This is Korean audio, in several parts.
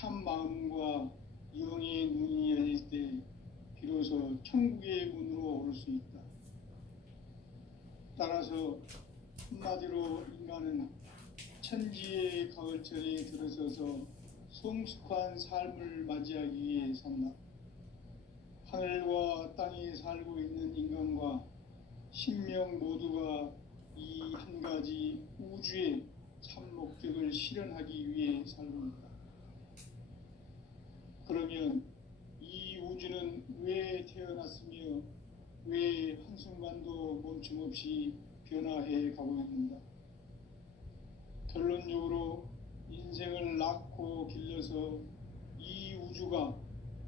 참 마음과 영의 눈이 열릴 때 비로소 천국의 문으로 오를 수 있다. 따라서 한마디로 인간은 천지의 가을철에 들어서서 성숙한 삶을 맞이하기 위해 산다. 하늘과 땅에 살고 있는 인간과 신명 모두가 이 한 가지 우주의 참 목적을 실현하기 위해 살고 있다. 그러면 이 우주는 왜 태어났으며 왜 한순간도 멈춤없이 변화해 가고 있는가? 결론적으로 인생을 낳고 길러서 이 우주가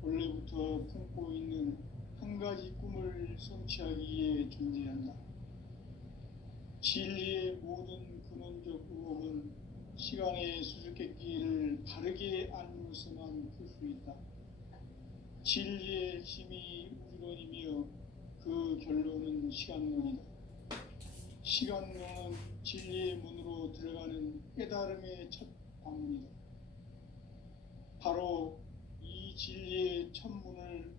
원래부터 품고 있는 한 가지 꿈을 성취하기 위해 존재한다. 진리의 모든 근원적 의혹은 시간의 수수께끼를 바르게 알면서만 풀 수 있다. 진리의 핵심이 우주론이며 그 결론은 시간론이다. 시간론은 진리의 문으로 들어가는 깨달음의 첫 방문이다. 바로 이 진리의 첫 문을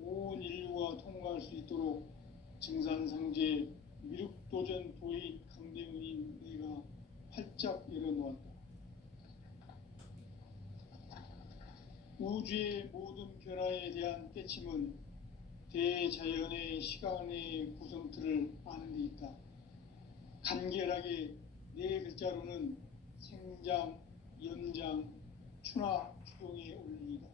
온 인류가 통과할 수 있도록 증산상제 미륵도전 도인 강대훈인 내가 활짝 열어놓았다. 우주의 모든 변화에 대한 깨침은 대자연의 시간의 구성틀을 아는 데 있다. 간결하게 네 글자로는 생장, 연장, 추나 추동의 원리이다.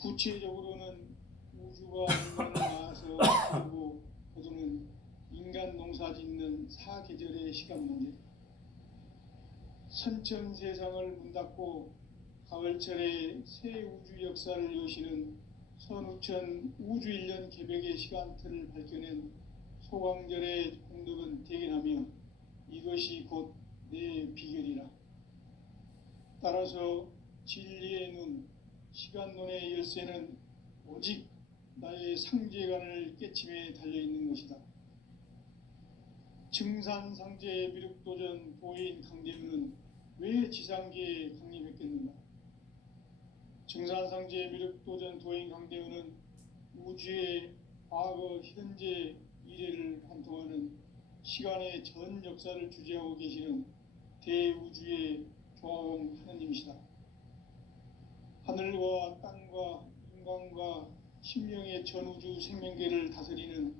구체적으로는 우주가 인간을 낳아서 그리고 거두는 인간 농사 짓는 사계절의 시간 문제, 선천 세상을 문 닫고 가을철에 새 우주 역사를 여시는 선우천 우주 1년 개벽의 시간틀을 밝혀낸 소광절의 공덕은 대견하며 이것이 곧 내 비결이라. 따라서 진리의 눈, 시간론의 열쇠는 오직 나의 상제관을 깨침에 달려있는 것이다. 증산상제 미륵도전 도인 강대훈은 왜 지상계에 강림했겠는가? 증산상제 미륵도전 도인 강대훈은 우주의 과거, 현재, 미래를 관통하는 시간의 전 역사를 주재하고 계시는 대우주의 조화원 하느님이시다. 하늘과 땅과 인간과 신명의 전우주 생명계를 다스리는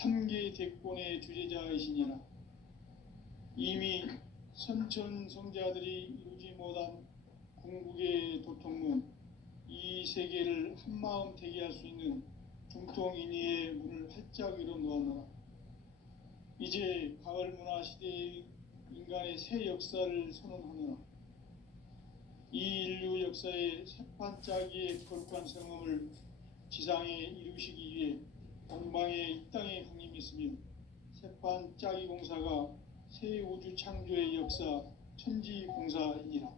3개 대권의 주재자이시니라. 이미 선천성자들이 이루지 못한 궁극의 도통문, 이 세계를 한마음 되게 할 수 있는 중통인의의 문을 활짝 열어놓았노라. 이제 가을 문화 시대의 인간의 새 역사를 선언하노라. 이 인류 역사의 새판짜기의 거룩한 성음을 지상에 이루시기 위해 동방의 이 땅에 강림했으며 새판짜기 공사가 새 우주 창조의 역사 천지공사이니라.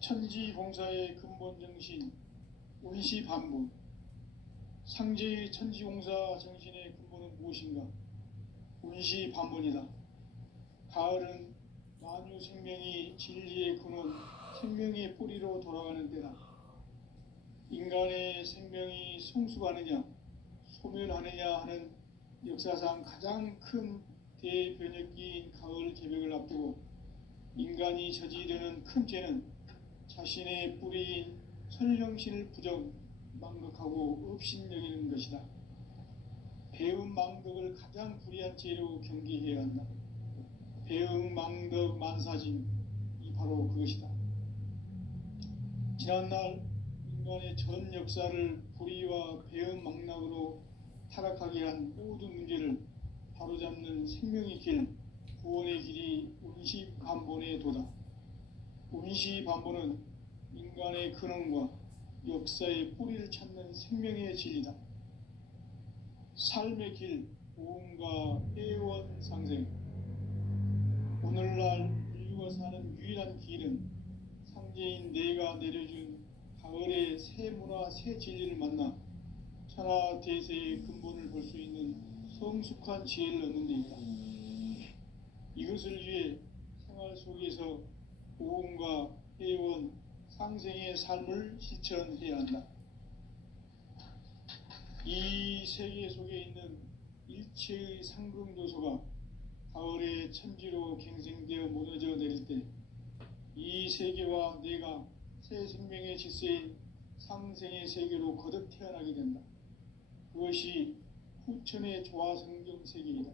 천지공사의 근본 정신 운시반분, 상제의 천지공사 정신의 근본은 무엇인가? 운시반분이다. 가을은 만유 생명이 진리의 근원, 생명의 뿌리로 돌아가는 때다. 인간의 생명이 성숙하느냐, 소멸하느냐 하는 역사상 가장 큰 대변혁기인 가을 개벽을 앞두고 인간이 저지르는 큰 죄는 자신의 뿌리인 설령신을 부정, 망극하고 업신여기는 것이다. 배움 망덕을 가장 불의한 죄로 경계해야 한다. 배움 망덕 만사짐이 바로 그것이다. 지난날 인간의 전 역사를 불의와 배움 망락으로 타락하게 한 모든 문제를 바로잡는 생명의 길, 구원의 길이 운시반본의 도다. 운시반본은 인간의 근원과 역사의 뿌리를 찾는 생명의 진리다. 삶의 길, 보험과 애원상생. 오늘날 인류가 사는 유일한 길은 상제인 내가 내려준 가을의 새 문화, 새 진리를 만나 천하 대세의 근본을 볼 수 있는 성숙한 지혜를 얻는 데 있다. 이것을 위해 생활 속에서 보험과 해온 상생의 삶을 실천해야 한다. 이 세계 속에 있는 일체의 상금요소가 가을의 천지로 갱생되어 무너져 내릴 때 이 세계와 내가 새 생명의 질서의 상생의 세계로 거듭 태어나게 된다. 그것이 후천의 조화성경 세계이다.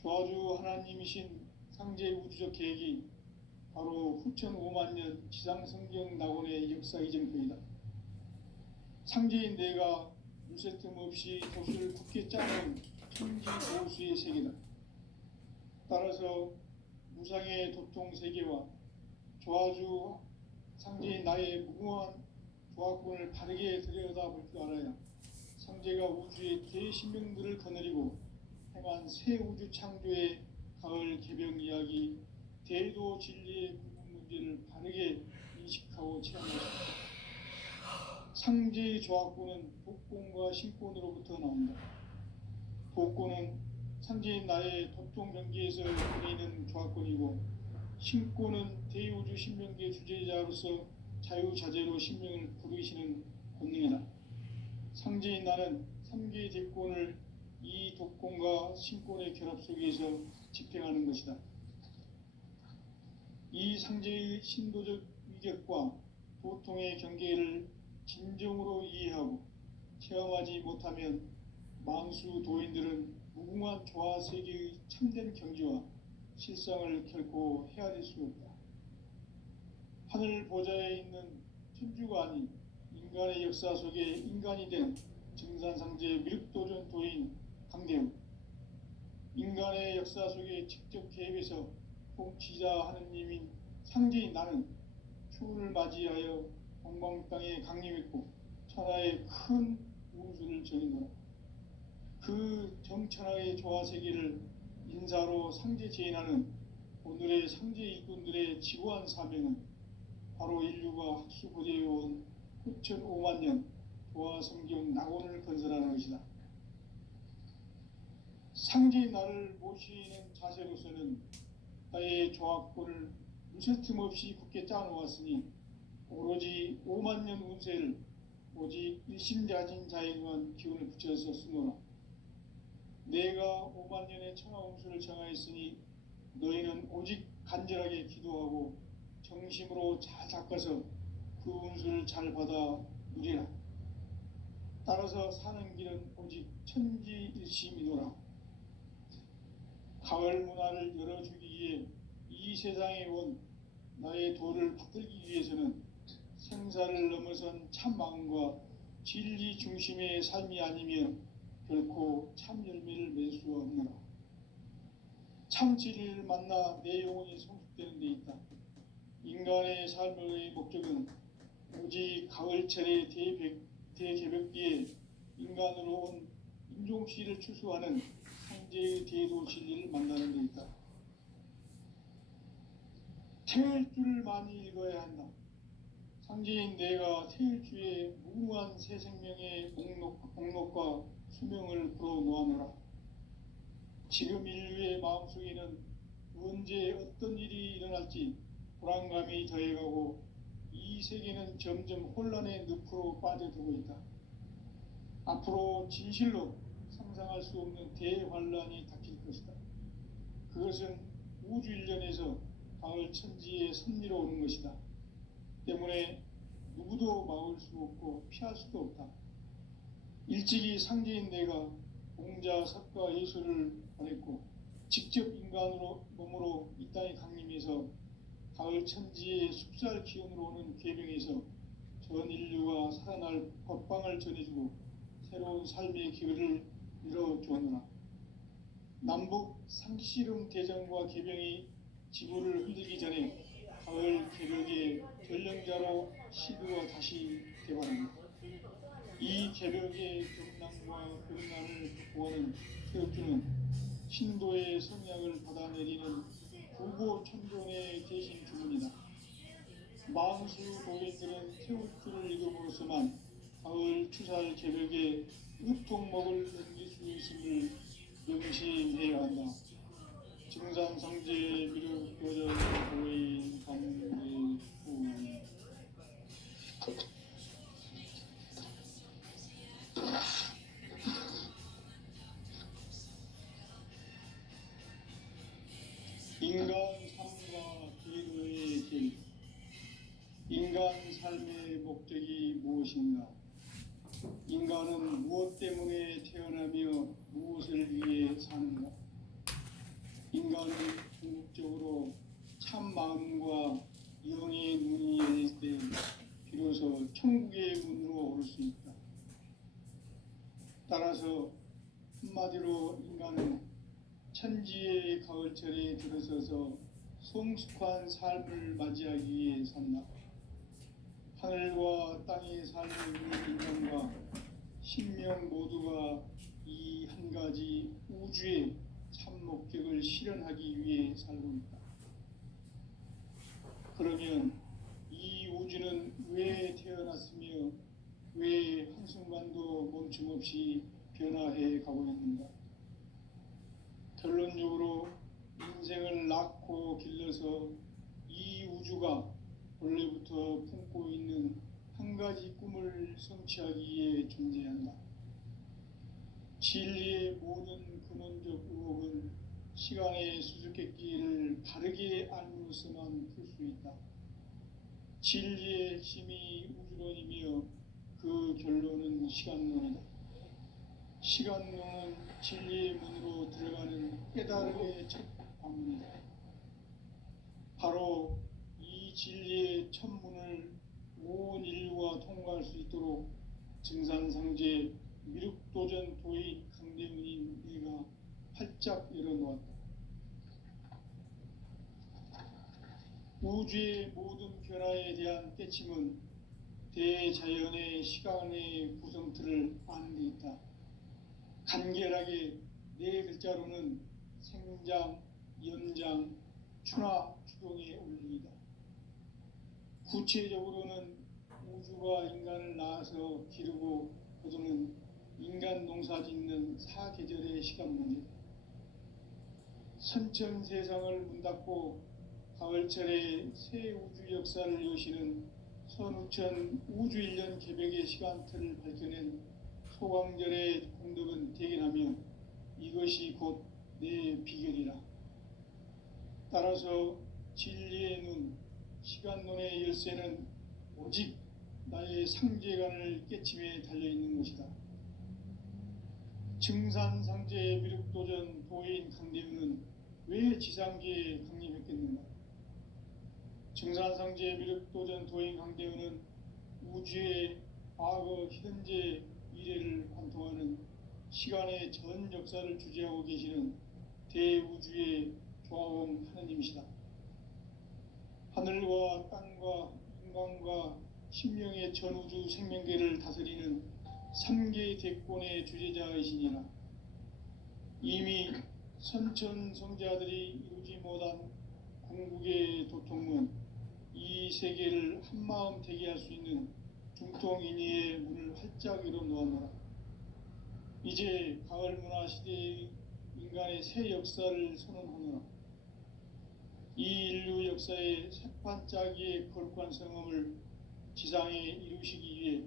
조화주 하나님이신 상제 우주적 계획이 바로 후천 5만 년 지상성경 낙원의 역사 이정표이다. 상제인 내가 물새 틈 없이 돛을 굳게 짜는 천지 보수의 세계다. 따라서 무상의 도통 세계와 조화주 상제인 나의 무궁한 조화권을 바르게 들여다볼 줄 알아야 상제가 우주의 대신명들을 거느리고 행한 새 우주 창조의 가을 개병 이야기, 대도 진리의 부분 문제를 바르게 인식하고 체험할 수 있다. 상제의 조화권은 복권과 신권으로부터 나온다. 복권은 상제인 나의 도통 경계에서 보내는 조화권이고, 신권은 대우주 신명계 주제자로서 자유자재로 신명을 부르시는 권능이다. 상제인 나는 3개의 대권을 이 독권과 신권의 결합 속에서 집행하는 것이다. 이 상제의 신도적 위격과 도통의 경계를 진정으로 이해하고 체험하지 못하면 만수 도인들은 무궁한 조화 세계의 참된 경지와 실상을 결코 헤아릴 수 없다. 하늘 보좌에 있는 천주가 아닌 인간의 역사 속에 인간이 된 증산상제 미륵도전 도인 강대우, 인간의 역사 속에 직접 개입해서 통치자 하느님인 상제인 나는 추운을 맞이하여 동방 땅에 강림했고 천하의 큰 운수를 전이노라. 그 정천하의 조화 세계를 인사로 상제 제인하는 오늘의 상제 일꾼들의 지구한 사명은 바로 인류가 학수고대해온 후천 5만 년 조화 성경 낙원을 건설하는 것이다. 상제인 나를 모시는 자세로서는 나의 조화권을 무쇠 틈 없이 굳게 짜놓았으니 오로지 5만 년 운세를 오직 일심자진 자에게만 기운을 붙여서 쓰노라. 내가 5만 년의 천하 운수를 정하였으니 너희는 오직 간절하게 기도하고 정심으로 잘 닦아서 그 운수를 잘 받아 누리라. 따라서 사는 길은 오직 천지일심이노라. 가을 문화를 열어주기 위해 이 세상에 온 나의 도를 받들기 위해서는 생사를 넘어선 참 마음과 진리 중심의 삶이 아니면 결코 참 열매를 맺을 수 없노라. 참 진리를 만나 내 영혼이 성숙되는 데 있다. 인간의 삶의 목적은 오직 가을철의 대개벽기에 인간으로 온 인종씨를 추수하는 상제의 대도 진리를 만나는 데 있다. 태일주를 많이 읽어야 한다. 상제인 내가 태일주의 무궁한 새 생명의 목록과 수명을 풀어놓아노라. 지금 인류의 마음속에는 언제 어떤 일이 일어날지 불안감이 더해가고 이 세계는 점점 혼란의 늪으로 빠져들고 있다. 앞으로 진실로 상상할 수 없는 대환란이 닥칠 것이다. 그것은 우주 일련에서 가을 천지의 섭리로 오는 것이다. 때문에 누구도 막을 수 없고 피할 수도 없다. 일찍이 상제인 내가 공자, 석가, 예수를 보냈고 직접 인간으로 몸으로 이 땅에 강림해서 가을 천지의 숲살 기운으로 오는 계명에서 전 인류가 살아날 법방을 전해주고 새로운 삶의 기회를 열어주었노라. 남북 상씨름 대전과 계병이 지구를 흔들기 전에 가을 개벽의 전령자로 시드와 다시 개발합니다. 이 개벽의 경랑과 경란을 극복하는 태극주는 신도의 성향을 받아내리는 부고 천존의 대신 주문이다. 만수 도인들은 태극주를 읽음으로써만 가을 추살 개벽의 흡통목을 넘길 수 있음을 명심해야 한다. 증산상제 미륵 교전 도인 강대 인간 삶의 목적이 무엇인가? 인간은 무엇 때문에 태어나며 무엇을 위해 사는가? 인간은 궁극적으로 참 마음과 영의 눈이 열릴 때 비로소 천국의 문으로 올 수 있다. 따라서 한마디로 인간은 천지의 가을철에 들어서서 성숙한 삶을 맞이하기 위해 산다. 하늘과 땅에 살고 있는 인간과 신명 모두가 이 한 가지 우주의 참 목적을 실현하기 위해 살고 있다. 그러면 이 우주는 왜 태어났으며 왜 한순간도 멈춤없이 변화해 가고 있는가? 결론적으로 인생을 낳고 길러서 이 우주가 원래부터 품고 있는 한 가지 꿈을 성취하기 위해 존재한다. 진리의 모든 근원적 의혹은 시간의 수수께끼를 바르게 알므로서만 풀 수 있다. 진리의 핵심이 우주론이며 그 결론은 시간론이다. 시간론은 진리의 문으로 들어가는 깨달음의 첫 방문이다. 바로 이 진리의 첫 문을 온 인류가 통과할 수 있도록 증산상제 미륵도전 도인 강대문인 내가 활짝 열어놓았다. 우주의 모든 변화에 대한 깨침은 대자연의 시간의 구성틀을 아는 데 있다. 간결하게 네 글자로는 생장, 연장, 추나 추동의 원리이다. 구체적으로는 우주가 인간을 낳아서 기르고 거두는 인간 농사 짓는 사계절의 시간 문제다. 선천 세상을 문 닫고 가을철에 새 우주 역사를 여시는 선우천 우주일년 개벽의 시간틀을 밝혀낸 소강절의 공덕은 대견하며 이것이 곧 내 비결이라. 따라서 진리의 눈, 시간론의 열쇠는 오직 나의 상제관을 깨침에 달려있는 것이다. 증산상제의 미륵도전 도인 강대우는 왜 지상계에 강림했겠는가? 증산상제의 미륵도전 도인 강대우는 우주의 과거, 현재, 미래를 관통하는 시간의 전 역사를 주재하고 계시는 대우주의 조화원 하느님이시다. 하늘과 땅과 인간과 신명의 전우주 생명계를 다스리는 3개 대권의 주제자이시니라. 이미 선천성자들이 이루지 못한 궁극의 도통은 이 세계를 한마음 되게 할 수 있는 중통인의의 문을 활짝 열어놓았노라. 이제 가을 문화 시대의 인간의 새 역사를 선언하노라. 이 인류 역사의 새반짝이의 거룩한 성험을 지상에 이루시기 위해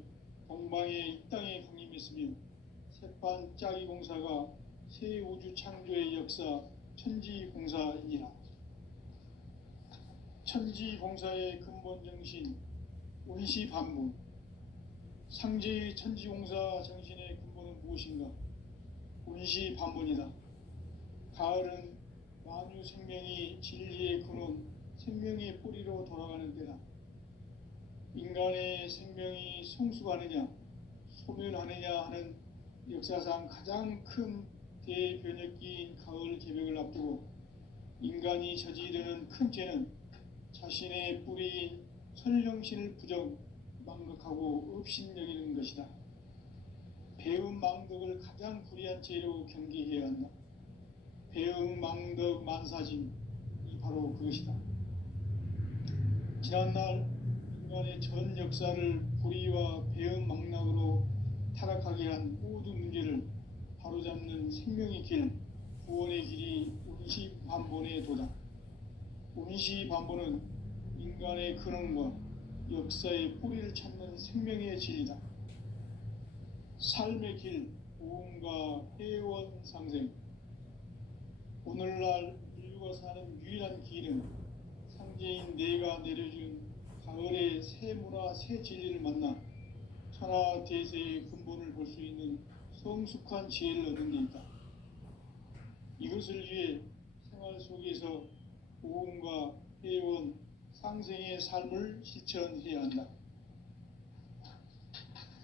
동방의 이 땅에 강림했으며 새반짝이 공사가 새 우주 창조의 역사 천지공사이니라. 천지공사의 근본 정신 원시반문. 상제의 천지공사 정신의 근본은 무엇인가? 원시반문이다. 가을은 만유 생명이 진리의 근원, 생명의 뿌리로 돌아가는 때다. 인간의 생명이 성숙하느냐, 소멸하느냐 하는 역사상 가장 큰 대변혁기인 가을 개벽을 앞두고 인간이 저지르는 큰 죄는 자신의 뿌리인 설령신을 부정, 망각하고 업신여기는 것이다. 배움 망덕을 가장 불의한 죄로 경계해야 한다. 배움 망덕 만사짐이 바로 그것이다. 지난날 인간의 전 역사를 불의와 배움 망락으로 타락하게 한 모든 문제를 바로잡는 생명의 길, 구원의 길이 원시반본의 도다. 원시반본은 인간의 근원과 역사의 뿌리를 찾는 생명의 진리다. 삶의 길, 보험과 회원상생. 오늘날 인류가 사는 유일한 길은 상제인 내가 내려준 가을의 새 문화 새 진리를 만나 천하 대세의 근본을 볼 수 있는 성숙한 지혜를 얻는 데 있다. 이것을 위해 생활 속에서 보험과 회원, 상생의 삶을 실천해야 한다.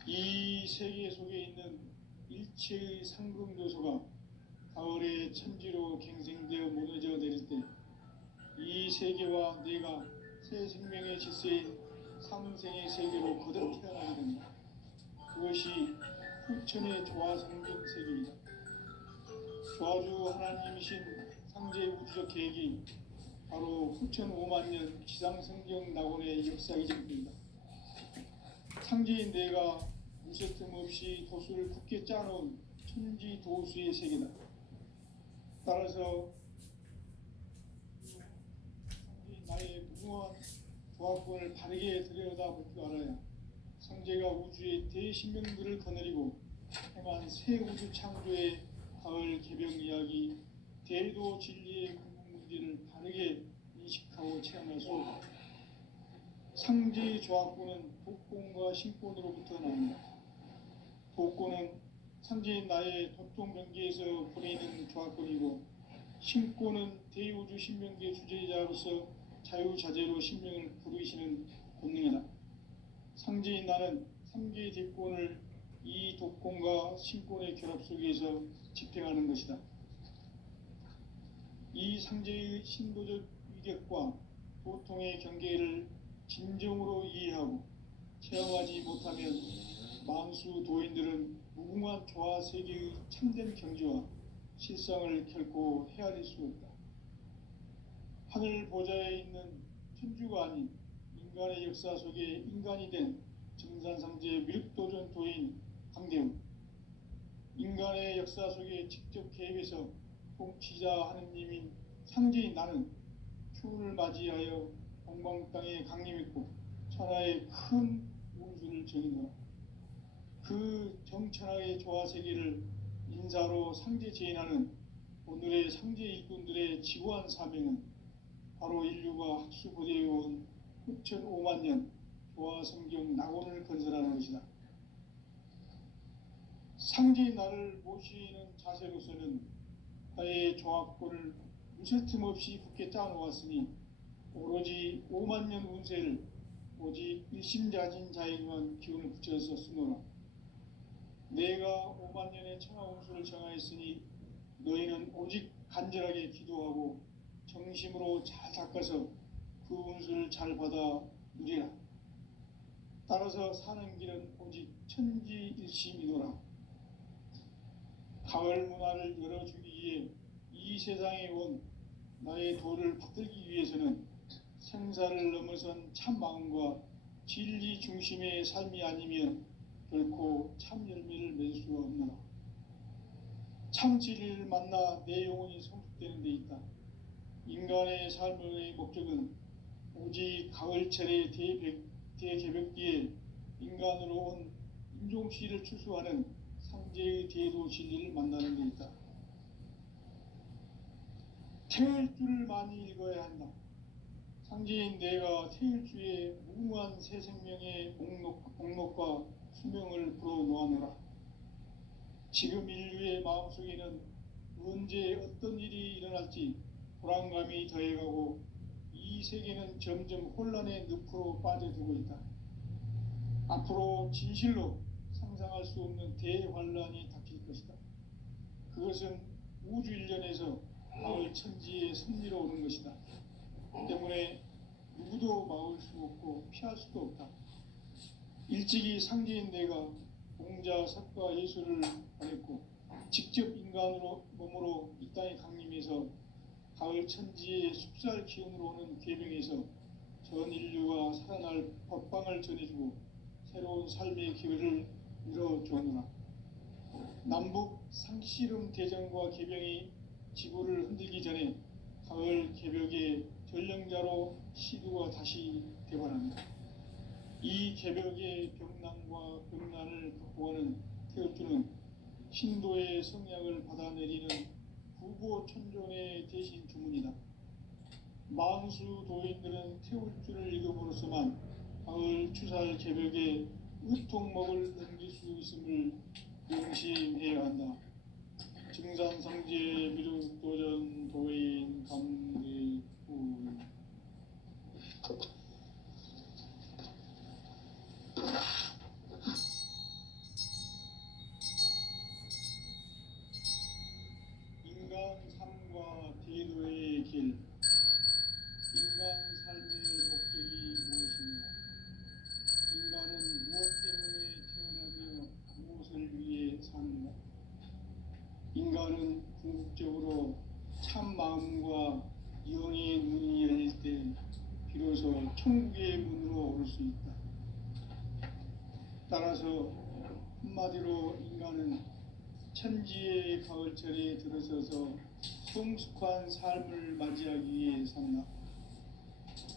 이 세계 속에 있는 일체의 상금 요소가 가을의 천지로 갱생되어 무너져 내릴 때 이 세계와 내가 새 생명의 질서인 상생의 세계로 거듭 태어나게 된다. 그것이 후천의 조화성경 세계이다. 조화주 하나님이신 상제 우주적 계획이 바로 후천 5만 년 지상성경 낙원의 역사이기 때문이다. 상제인 내가 무쇠 틈 없이 도수를 굳게 짜놓은 천지 도수의 세계다. 따라서 상제인 나의 무궁한 조합권을 바르게 들여다볼 줄 알아야 상제가 우주의 대신명들을 거느리고 행한 새 우주 창조의 가을 개병 이야기, 대도 진리의 궁극 문제를 바르게 인식하고 체험할 수 있다. 상제의 조합권은 독권과 신권으로부터 나온다. 독권은 상제인 나의 도통 경계에서 보내는 조합권이고, 신권은 대우주 신명계 주제자로서 자유자재로 신명을 부르시는 본능이다. 상제인 나는 3개의 대권을 이 독권과 신권의 결합 속에서 집행하는 것이다. 이 상제의 신도적 위격과 도통의 경계를 진정으로 이해하고 체험하지 못하면 만수 도인들은 무궁한 조화 세계의 참된 경지와 실상을 결코 헤아릴 수 없다. 하늘 보좌에 있는 천주가 아닌 인간의 역사 속에 인간이 된 증산상제 미륵도전 도인 강대웅, 인간의 역사 속에 직접 개입해서 통치자 하느님인 상제인 나는 추운을 맞이하여 동방 땅에 강림했고 천하의 큰 운수를 정의노라. 그 정천하의 조화 세계를 인사로 상제 제인하는 오늘의 상제 일꾼들의 지구한 사명은 바로 인류가 학수고대해온 후천 5만 년 조화 성경 낙원을 건설하는 것이다. 상제인 나를 모시는 자세로서는 나의 조합권을 무쇠 틈 없이 굳게 짜놓았으니 오로지 5만 년 운세를 오직 일심자진 자에게만 기운을 붙여서 쓰노라. 내가 5만 년의 천하 운수를 정하였으니 너희는 오직 간절하게 기도하고 정심으로 잘 닦아서 그 운수를 잘 받아 누리라. 따라서 사는 길은 오직 천지일심이노라. 가을 문화를 열어주기 위해 이 세상에 온 나의 도를 붙들기 위해서는 생사를 넘어선 참 마음과 진리 중심의 삶이 아니면 결코 참 열매를 맺을 수가 없노라. 참 진리를 만나 내 영혼이 성숙되는 데 있다. 인간의 삶의 목적은 오직 가을철의 대개벽기에 인간으로 온 인종시를 추수하는 상제의 대도 진리를 만나는 데 있다. 태을 줄을 많이 읽어야 한다. 상제인 내가 태일주의 무궁한 새 생명의 목록과 수명을 불어놓아노라. 지금 인류의 마음속에는 언제 어떤 일이 일어날지 불안감이 더해가고 이 세계는 점점 혼란의 늪으로 빠져들고 있다. 앞으로 진실로 상상할 수 없는 대환란이 닥칠 것이다. 그것은 우주 일련에서 가을 천지의 섭리로 오는 것이다. 때문에 누구도 막을 수 없고 피할 수도 없다. 일찍이 상제인 내가 공자, 석가, 예수를 보냈고 직접 인간으로 몸으로 이 땅에 강림해서 가을 천지의 숲살 기운으로 오는 계명에서 전 인류가 살아날 법방을 전해주고 새로운 삶의 기회를 열어주었노라. 남북 상씨름 대전과 개병이 지구를 흔들기 전에 가을 개벽의 전령자로 시두가 다시 되관합니다. 이 개벽의 병난과 병난을 극복하는 태엽주는 신도의 성약을 받아내리는 구보 천존의 대신 주문이다. 만수 도인들은 태울 줄을 읽음으로써만 가을 추살 개벽에 으통먹을 넘길 수 있음을 명심해야 한다. 증산상제 미륵도전 도인 감대후. 인간 삶과 대도의 길. 인간 삶의 목적이 무엇인가? 인간은 무엇 때문에 태어나며 무엇을 위해 사는가? 인간은 궁극적으로 참 마음과 영의 눈이 열릴 때 비로소 천국의 문으로 오를 수 있다. 따라서 한마디로 인간은 천지의 가을철에 들어서서 성숙한 삶을 맞이하기 위해 산다.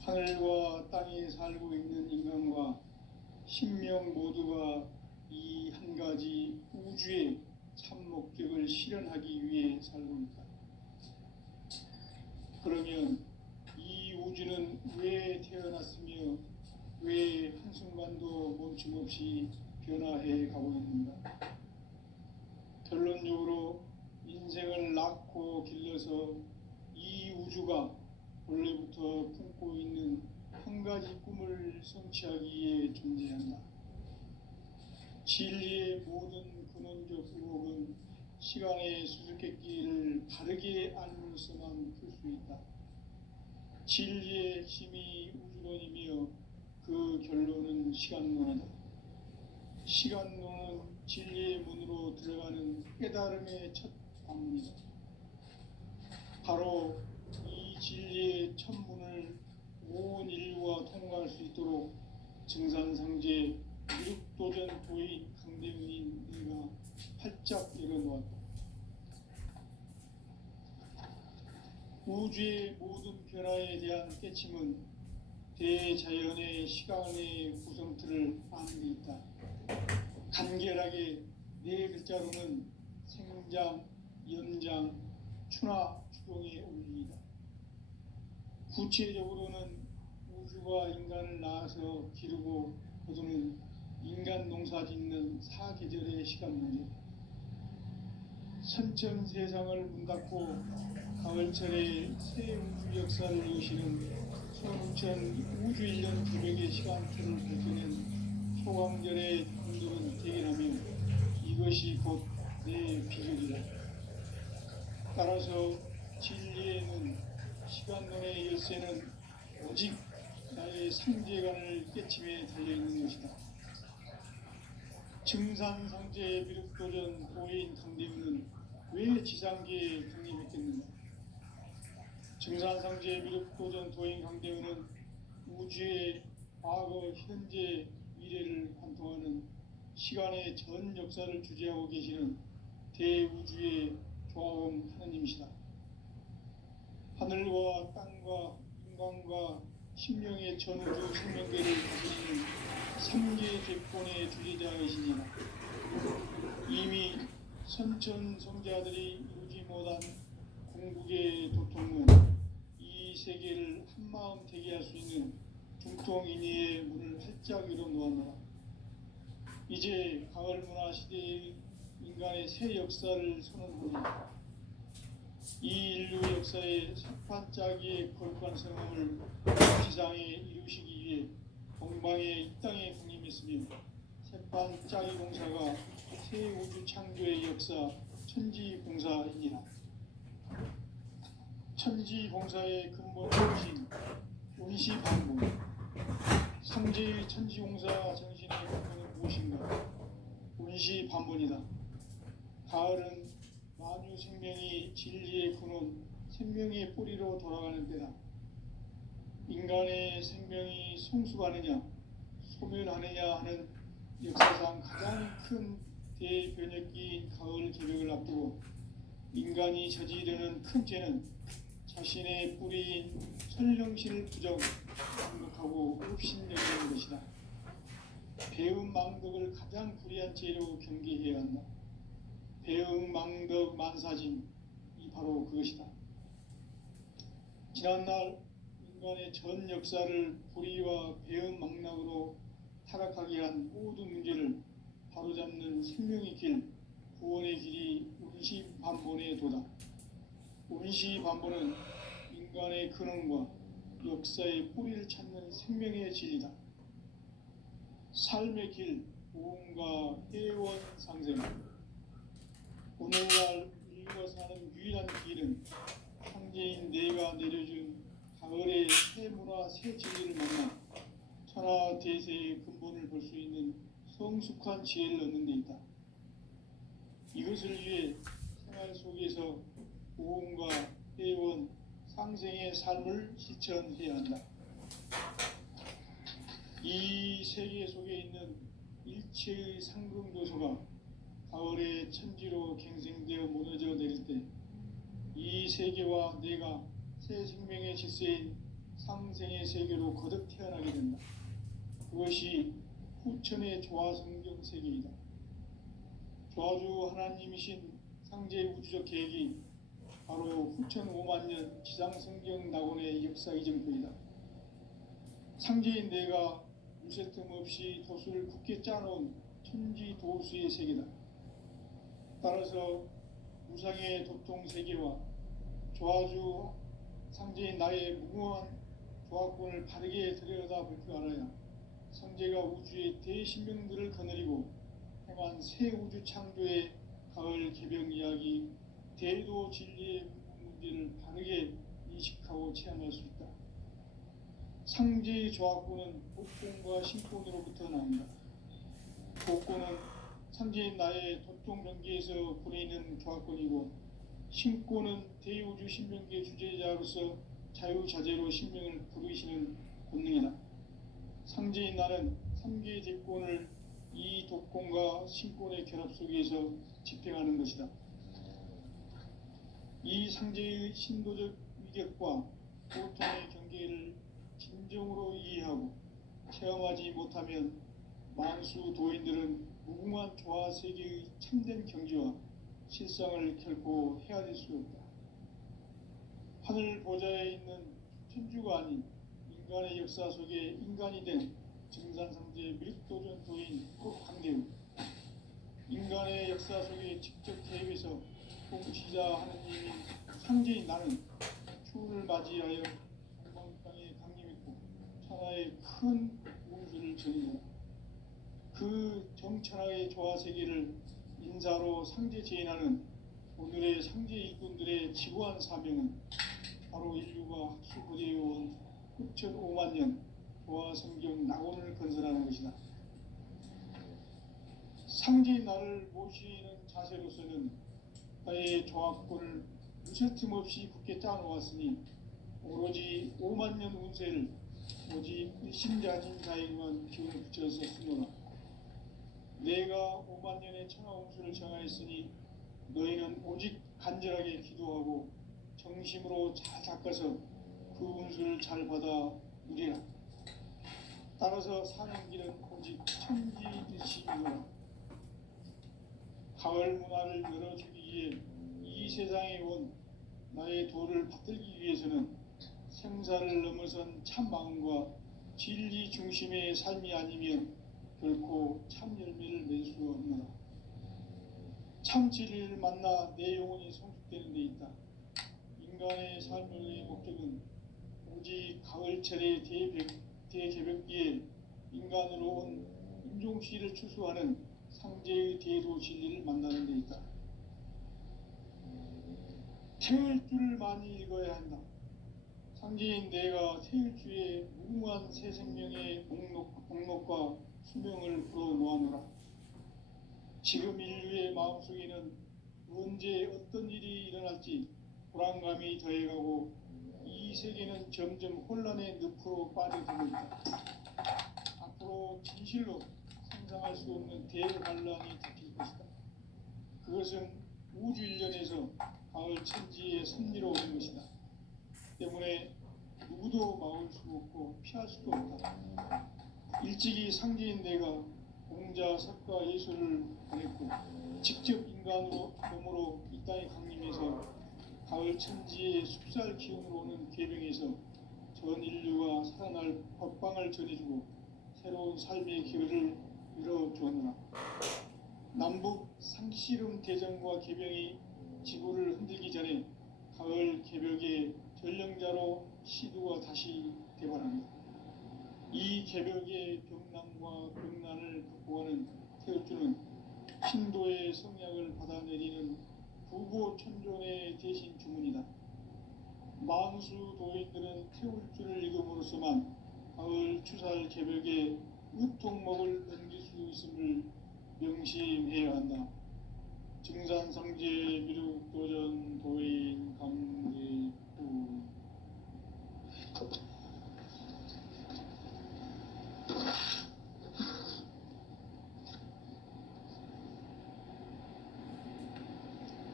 하늘과 땅에 살고 있는 인간과 신명 모두가 이 한 가지 우주의 참 목적을 실현하기 위해 살고 있다. 그러면 이 우주는 왜 태어났으며 왜 한순간도 멈춤없이 변화해 가고 있는가? 결론적으로 인생을 낳고 길러서 이 우주가 원래부터 품고 있는 한 가지 꿈을 성취하기 위해 존재한다. 진리의 모든 근원적 의혹은 시간의 수수께끼를 바르게 알므로써만 풀 수 있다. 진리의 핵심이 우주론이며 그 결론은 시간론이다. 시간론은 진리의 문으로 들어가는 깨달음의 첫 관문이다. 바로 이 진리의 첫 문을 온 인류가 통과할 수 있도록 증산상제 미륵도전 도인 강대훈인 내가 활짝 열어놓았다. 우주의 모든 변화에 대한 깨침은 대자연의 시간의 구성틀을 아는 데 있다. 간결하게 네 글자로는 생장, 연장, 추나 추동의 원리이다. 구체적으로는 우주가 인간을 낳아서 기르고 거두는 인간 농사 짓는 사계절의 시간문이다. 선천 세상을 문닫고 가을철에 새 우주 역사를 여시는 소문천 우주 1년 900의 시간틀을 밝혀낸 소강절의 분들은 대견하며 이것이 곧 내 비결이다. 따라서 진리에는 시간론의 열쇠는 오직 나의 상제관을 깨침에 달려있는 것이다. 증산상제 미륵도전 도인 강대훈은 왜 지상계에 강림했겠는가? 증산상제 미륵도전 도인 강대훈은 우주의 과거, 현재, 미래를 관통하는 시간의 전 역사를 주재하고 계시는 대우주의 조화원 하느님이시다. 하늘과 땅과 인간과 신명의 전우주 생명계를 다스리는 삼계 제권의 주제자이시니라. 이미 선천 성자들이 이루지 못한 궁극의 도통은 이 세계를 한마음 되게 할 수 있는 중통인의의 문을 활짝 열어놓았노라. 이제 가을 문화 시대의 인간의 새 역사를 선언하노라. 이 인류 역사의 석판짜기의 거룩한 성함을 지상에 이루시기 위해 동방에 이 땅에 강림했으며 석판짜기 공사가 새 우주 창조의 역사 천지공사이니라. 천지공사의 근본 정신 운시반복. 삼재의 천지공사 정신의 근본은 무엇인가? 운시반복이다. 가을은 만유 생명이 진리의 근원, 생명의 뿌리로 돌아가는 때다. 인간의 생명이 성숙하느냐, 소멸하느냐 하는 역사상 가장 큰 대변혁기인 가을 개벽을 앞두고 인간이 저지르는 큰 죄는 자신의 뿌리인 선령실 부정, 망덕하고 읍신여기는 것이다. 배움 망덕을 가장 불의한 죄로 경계해야 한다. 배움 망덕 만사짐이 바로 그것이다. 지난날 인간의 전 역사를 불의와 배은망락으로 타락하게 한 모든 문제를 바로잡는 생명의 길, 구원의 길이 운시반본의 도다. 운시반본은 인간의 근원과 역사의 뿌리를 찾는 생명의 진리다. 삶의 길, 보험과 회원 상생. 오늘날 인류가 사는 유일한 길은 황제인 내가 내려준 가을의 새 문화 새 진리를 만나 천하 대세의 근본을 볼 수 있는 성숙한 지혜를 얻는 데 있다. 이것을 위해 생활 속에서 보험과 회원, 상생의 삶을 실천해야 한다. 이 세계 속에 있는 일체의 상금 요소가 가을의 천지로 갱생되어 무너져 내릴 때 이 세계와 내가 새 생명의 질서인 상생의 세계로 거듭 태어나게 된다. 그것이 후천의 조화성경 세계이다. 조화주 하나님이신 상제의 우주적 계획이 바로 후천 5만 년 지상성경 낙원의 역사 이정표이다. 상제인 내가 무쇠 틈 없이 도수를 굳게 짜놓은 천지 도수의 세계다. 따라서 무상의 도통 세계와 조화주 상제인 나의 무궁한 조화권을 바르게 들여다볼 줄 알아야 상제가 우주의 대신명들을 거느리고 행한 새 우주 창조의 가을 개병 이야기, 대도 진리의 문제를 바르게 인식하고 체험할 수 있다. 상제의 조화권은 복권과 신권으로부터 나온다. 복권은 상제인 나의 도통 경계에서 보내는 조화권이고, 신권은 대우주 신명기의 주제자로서 자유자재로 신명을 부르시는 본능이다. 상제인 나는 3개의 대권을 이 독권과 신권의 결합 속에서 집행하는 것이다. 이 상제의 신도적 위격과 고통의 경계를 진정으로 이해하고 체험하지 못하면 만수 도인들은 무궁한 조화 세계의 참된 경지와 실상을 결코 헤아릴 수 없다. 하늘 보좌에 있는 천주가 아닌 인간의 역사 속에 인간이 된 증산상제 밀도전 도인 강대우, 인간의 역사 속에 직접 개입해서 통치자 하느님인 상제인 나는 추운을 맞이하여 동방땅에 강림했고 천하의 큰 운수를 전이다. 그 정천하의 조화세계를 인사로 상제 제인하는 오늘의 상제 일꾼들의 지구한 사명은 바로 인류가 학수고대해온 후천 5만 년 조화성경 낙원을 건설하는 것이다. 상제인 나를 모시는 자세로서는 나의 조화권을 무쇠틈 없이 굳게 짜놓았으니 오로지 5만 년 운세를 오직 일심자진 자에게만 기운을 붙여서 쓰노라. 내가 5만 년의 천하 운수를 정하였으니 너희는 오직 간절하게 기도하고 정심으로 잘 닦아서 그 운수를 잘 받아 누리라. 따라서 사는 길은 오직 천지일시이노라. 가을 문화를 열어주기 위해 이 세상에 온 나의 도를 받들기 위해서는 생사를 넘어선 참 마음과 진리 중심의 삶이 아니면 결코 참 열매를 맺을 수 없노라. 참 진리를 만나 내 영혼이 성숙되는 데 있다. 인간의 삶의 목적은 오직 가을철의 대개벽기에 인간으로 온 인종씨를 추수하는 상제의 대도 진리를 만나는 데 있다. 태울 줄을 많이 읽어야 한다. 상제인 내가 태울 주의 무궁한 새 생명의 목록과 수명을 풀어 놓아노라. 지금 인류의 마음속에는 언제 어떤 일이 일어날지 불안감이 더해가고 이 세계는 점점 혼란의 늪으로 빠져들고 있다. 앞으로 진실로 상상할 수 없는 대환란이 닥칠 것이다. 그것은 우주 일련에서 가을 천지의 섭리로 오는 것이다. 때문에 누구도 막을 수 없고 피할 수도 없다. 일찍이 상제인 내가 공자, 석가, 예수를 보냈고 직접 인간으로 몸으로 이 땅에 강림해서 가을 천지의 숲살 기운으로 오는 계명에서 전 인류가 살아날 법방을 전해주고 새로운 삶의 기회를 열어주었노라. 남북 상씨름 대전과 개병이 지구를 흔들기 전에 가을 개벽의 전령자로 시두가 다시 대발합니다. 이 개벽의 병난과 병난을 극복하는 태극주는 신도의 성약을 받아내리는 부고천존의 대신 주문이다. 만수 도인들은 태울주를 읽음으로써만 가을 추살 개벽의 우통목을 넘길 수 있음을 명심해야 한다. 증산상제 미륵도전 도인 강제부.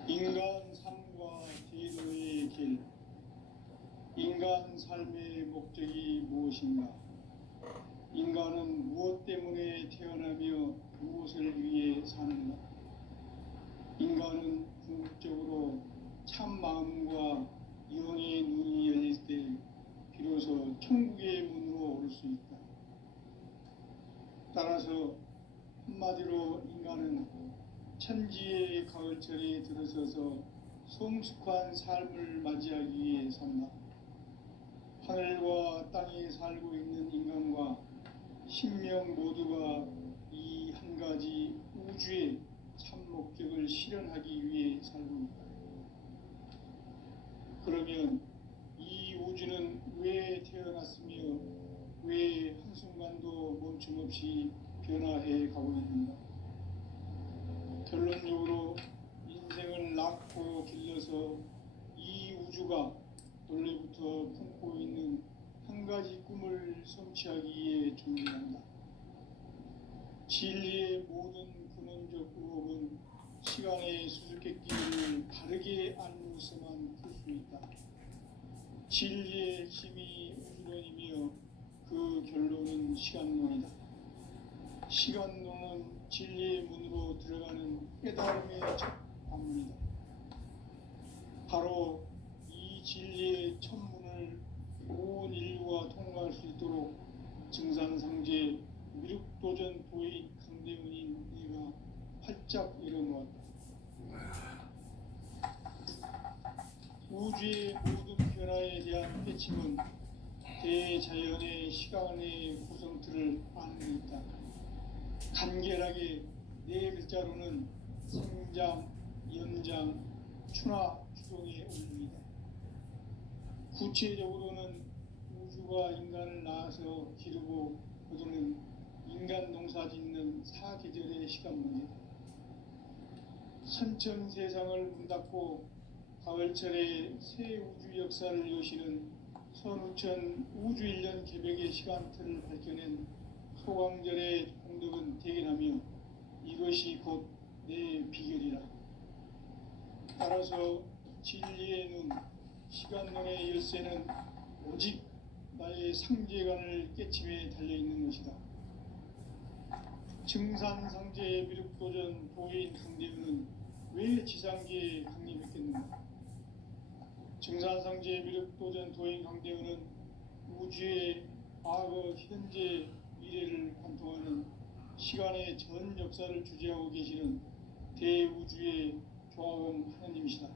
인간 삶과 제도의 길. 인간 삶의 목적이 무엇인가? 인간은 무엇 때문에 태어나며 무엇을 위해 사는가? 인간은 궁극적으로 참 마음과 영의 눈이 열릴 때 비로소 천국의 문으로 오를 수 있다. 따라서 한마디로 인간은 천지의 가을철에 들어서서 성숙한 삶을 맞이하기 위해 산다. 하늘과 땅에 살고 있는 인간과 신명 모두가 이 한 가지 우주의 참 목적을 실현하기 위해 살고 있다. 그러면 이 우주는 왜 태어났으며 왜 한순간도 멈춤없이 변화해 가고 있는가? 결론적으로 인생을 낳고 길러서 이 우주가 원래부터 품고 있는 한 가지 꿈을 성취하기 위해 존재한다. 진리의 모든 근원적 의혹은 시간의 수수께끼를 바르게 알고서만 풀 수 있다. 진리의 핵심이 우주론이며 그 결론은 시간론이다. 시간론은 진리의 문으로 들어가는 깨달음의 첫 관문이다. 바로 이 진리의 첫 문을 온 인류가 통과할 수 있도록 증산상제 미륵도전 도인 강대훈인 네가 활짝 열어놓았다. 우주의 모든 변화에 대한 핵심은 대자연의 시간의 구성틀을 아는 데 있다. 간결하게 네 글자로는 생장, 연장, 추나 추동의 원리이다. 구체적으로는 우주가 인간을 낳아서 기르고 거두는 인간 농사 짓는 사계절의 시간문이다. 선천 세상을 문 닫고 가을철에 새 우주 역사를 여시는 선우천 우주 1년 개벽의 시간틀을 밝혀낸 소강절의 공덕은 대견하며 이것이 곧 내 비결이라. 따라서 진리의 눈, 시간론의 열쇠는 오직 나의 상제관을 깨침에 달려있는 것이다. 증산상제 미륵도전 도인 강대훈은 왜 지상계에 강림했겠는가? 증산상제 미륵도전 도인 강대훈은 우주의 과거, 현재, 미래를 관통하는 시간의 전 역사를 주재하고 계시는 대우주의 조화원 하나님이시다.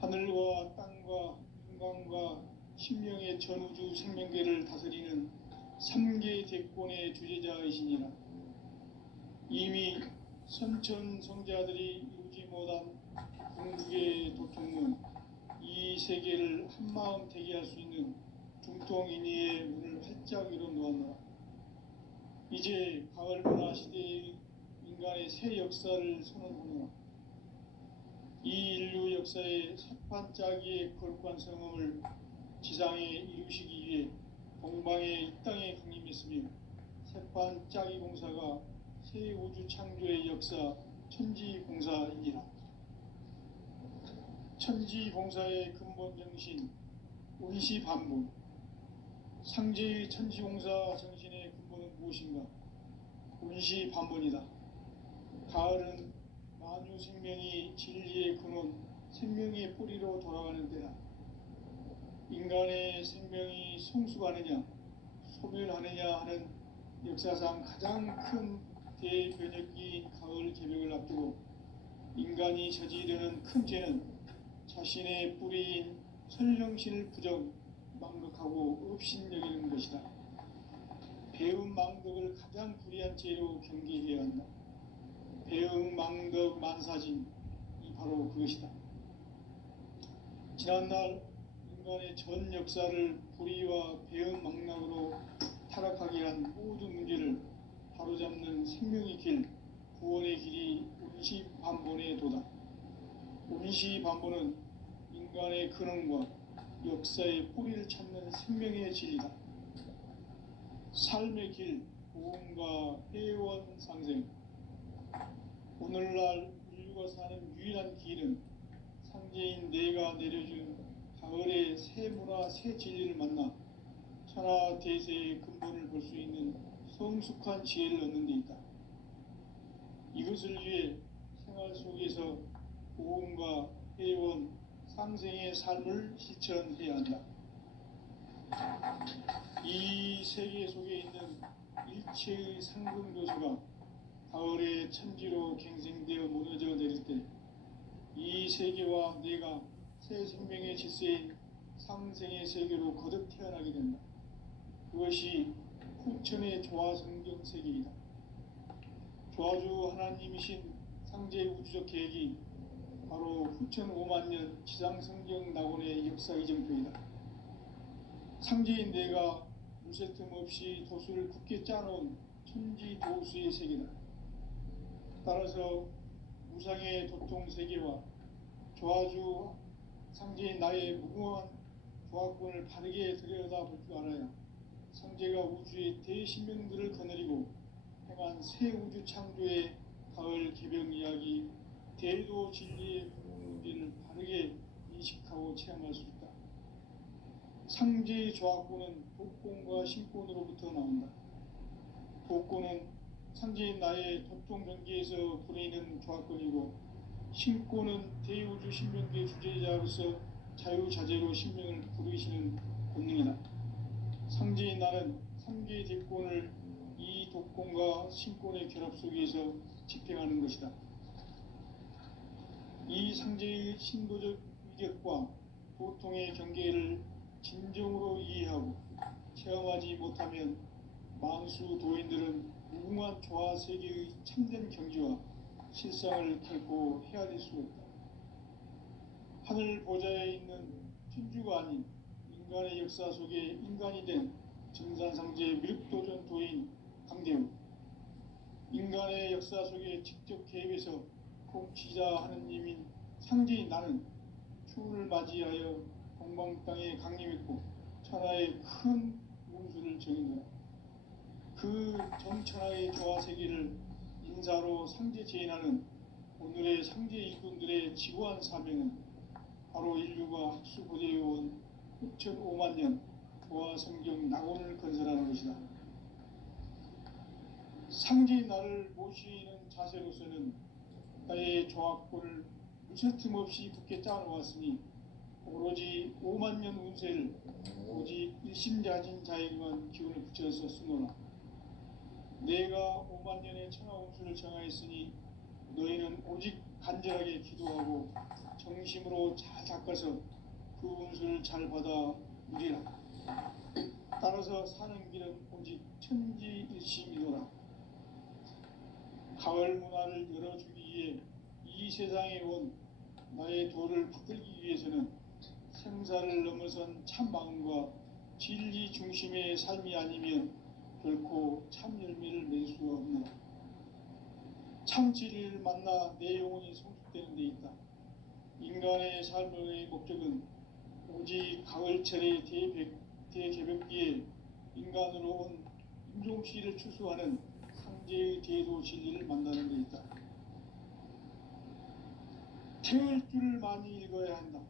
하늘과 땅과 인간과 신명의 전우주 생명계를 다스리는 3계 대권의 주재자이시니라. 이미 선천 성자들이 이루지 못한 궁극의 도통문, 이 세계를 한마음 대기할 수 있는 중통인의의 문을 활짝 열어놓았노라. 이제 가을 문화 시대의 인간의 새 역사를 선언하노라. 이 인류 역사의 삿반짜기의 거룩한 성음을 지상에 이루시기 위해 동방의 이 땅에 강림했으며 삿반짜기 공사가 새 우주 창조의 역사 천지공사이니라. 천지공사의 근본 정신 운시반분. 상제의 천지공사 정신의 근본은 무엇인가? 운시반분이다. 가을은 만유 생명이 진리의 근원, 생명의 뿌리로 돌아가는 때다. 인간의 생명이 성숙하느냐 소멸하느냐 하는 역사상 가장 큰 대변혁기인 가을 개벽을 앞두고 인간이 저지르는 큰 죄는 자신의 뿌리인 선령신을 부정 망각하고 업신여기는 것이다. 배움 망덕을 가장 불의한 죄로 경계해야 한다. 배움 망덕 만사진이 바로 그것이다. 지난날 인간의 전 역사를 불의와 배움 망락으로 타락하게 한 모든 문제를 바로잡는 생명의 길, 구원의 길이 운시반본에 도다. 운시반본은 인간의 근원과 역사의 뿌리를 찾는 생명의 진리다. 삶의 길, 보험과 회원 상생. 오늘날 인류가 사는 유일한 길은 상제인 내가 내려준 가을의 새 문화, 새 진리를 만나 천하 대세의 근본을 볼 수 있는 성숙한 지혜를 얻는 데 있다. 이것을 위해 생활 속에서 보험과 회원, 상생의 삶을 실천해야 한다. 이 세계 속에 있는 일체의 상금 요소가 가을의 천지로 갱생되어 무너져 내릴 때 이 세계와 내가 새 생명의 질서인 상생의 세계로 거듭 태어나게 된다. 그것이 후천의 조화성경 세계이다. 조화주 하나님이신 상제 우주적 계획이 바로 후천 5만년 지상성경 낙원의 역사 이정표이다. 상제인 내가 물새 틈 없이 도수를 굳게 짜놓은 천지 도수의 세계다. 따라서 무상의 도통 세계와 조화주 상제인 나의 무궁한 조화권을 바르게 들여다볼 줄 알아야 상제가 우주의 대신명들을 거느리고 행한 새 우주 창조의 가을 개벽 이야기, 대도 진리의 문제를 바르게 인식하고 체험할 수 있다. 상제의 조화권은 독권과 신권으로부터 나온다. 독권은 상제인 나의 도통 경계에서 부리는 조화권이고, 신권은 대우주 신명계 주제자로서 자유자재로 신명을 부르시는 본능이다. 상제인 나는 3개의 대권을 이 독권과 신권의 결합 속에서 집행하는 것이다. 이 상제의 신도적 위력과 도통의 경계를 진정으로 이해하고 체험하지 못하면 만수 도인들은 무궁한 조화 세계의 참된 경지와 실상을 결코 헤아릴 수 없다. 하늘 보좌에 있는 천주가 아닌 인간의 역사 속에 인간이 된 정산상제 미륵도전 도인 강대우, 인간의 역사 속에 직접 개입해서 통치자 하느님인 상제인 나는 추운을 맞이하여 동방 땅에 강림했고 천하의 큰 운수를 정의노라. 그 정천하의 조화 세계를 인사로 상제 제인하는 오늘의 상제 일꾼들의 지구한 사명은 바로 인류가 학수고대해온 6,500년 조화 성경 낙원을 건설하는 것이다. 상제인 나를 모시는 자세로서는 나의 조화권을 무쇠틈 없이 굳게 짜놓았으니 오로지 5만년 운세를 오직 일심자진 자에게만 기운을 붙여서 쓰노라. 내가 5만년의 천하 운수를 정하였으니 너희는 오직 간절하게 기도하고 정심으로 잘 닦아서 그 운수를 잘 받아 누리라. 따라서 사는 길은 오직 천지일심이노라. 가을 문화를 열어주기 위해 이 세상에 온 나의 도를 받들기 위해서는 생사를 넘어선 참 마음과 진리 중심의 삶이 아니면 결코 참 열매를 맺을 수가 없노라. 참 진리를 만나 내 영혼이 성숙되는 데 있다. 인간의 삶의 목적은 오직 가을철의 대개벽기에 인간으로 온 인종시를 추수하는 상제의 대도 진리를 만나는 데 있다. 태일주를 많이 읽어야 한다.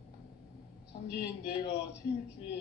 상제인 내가 태일주의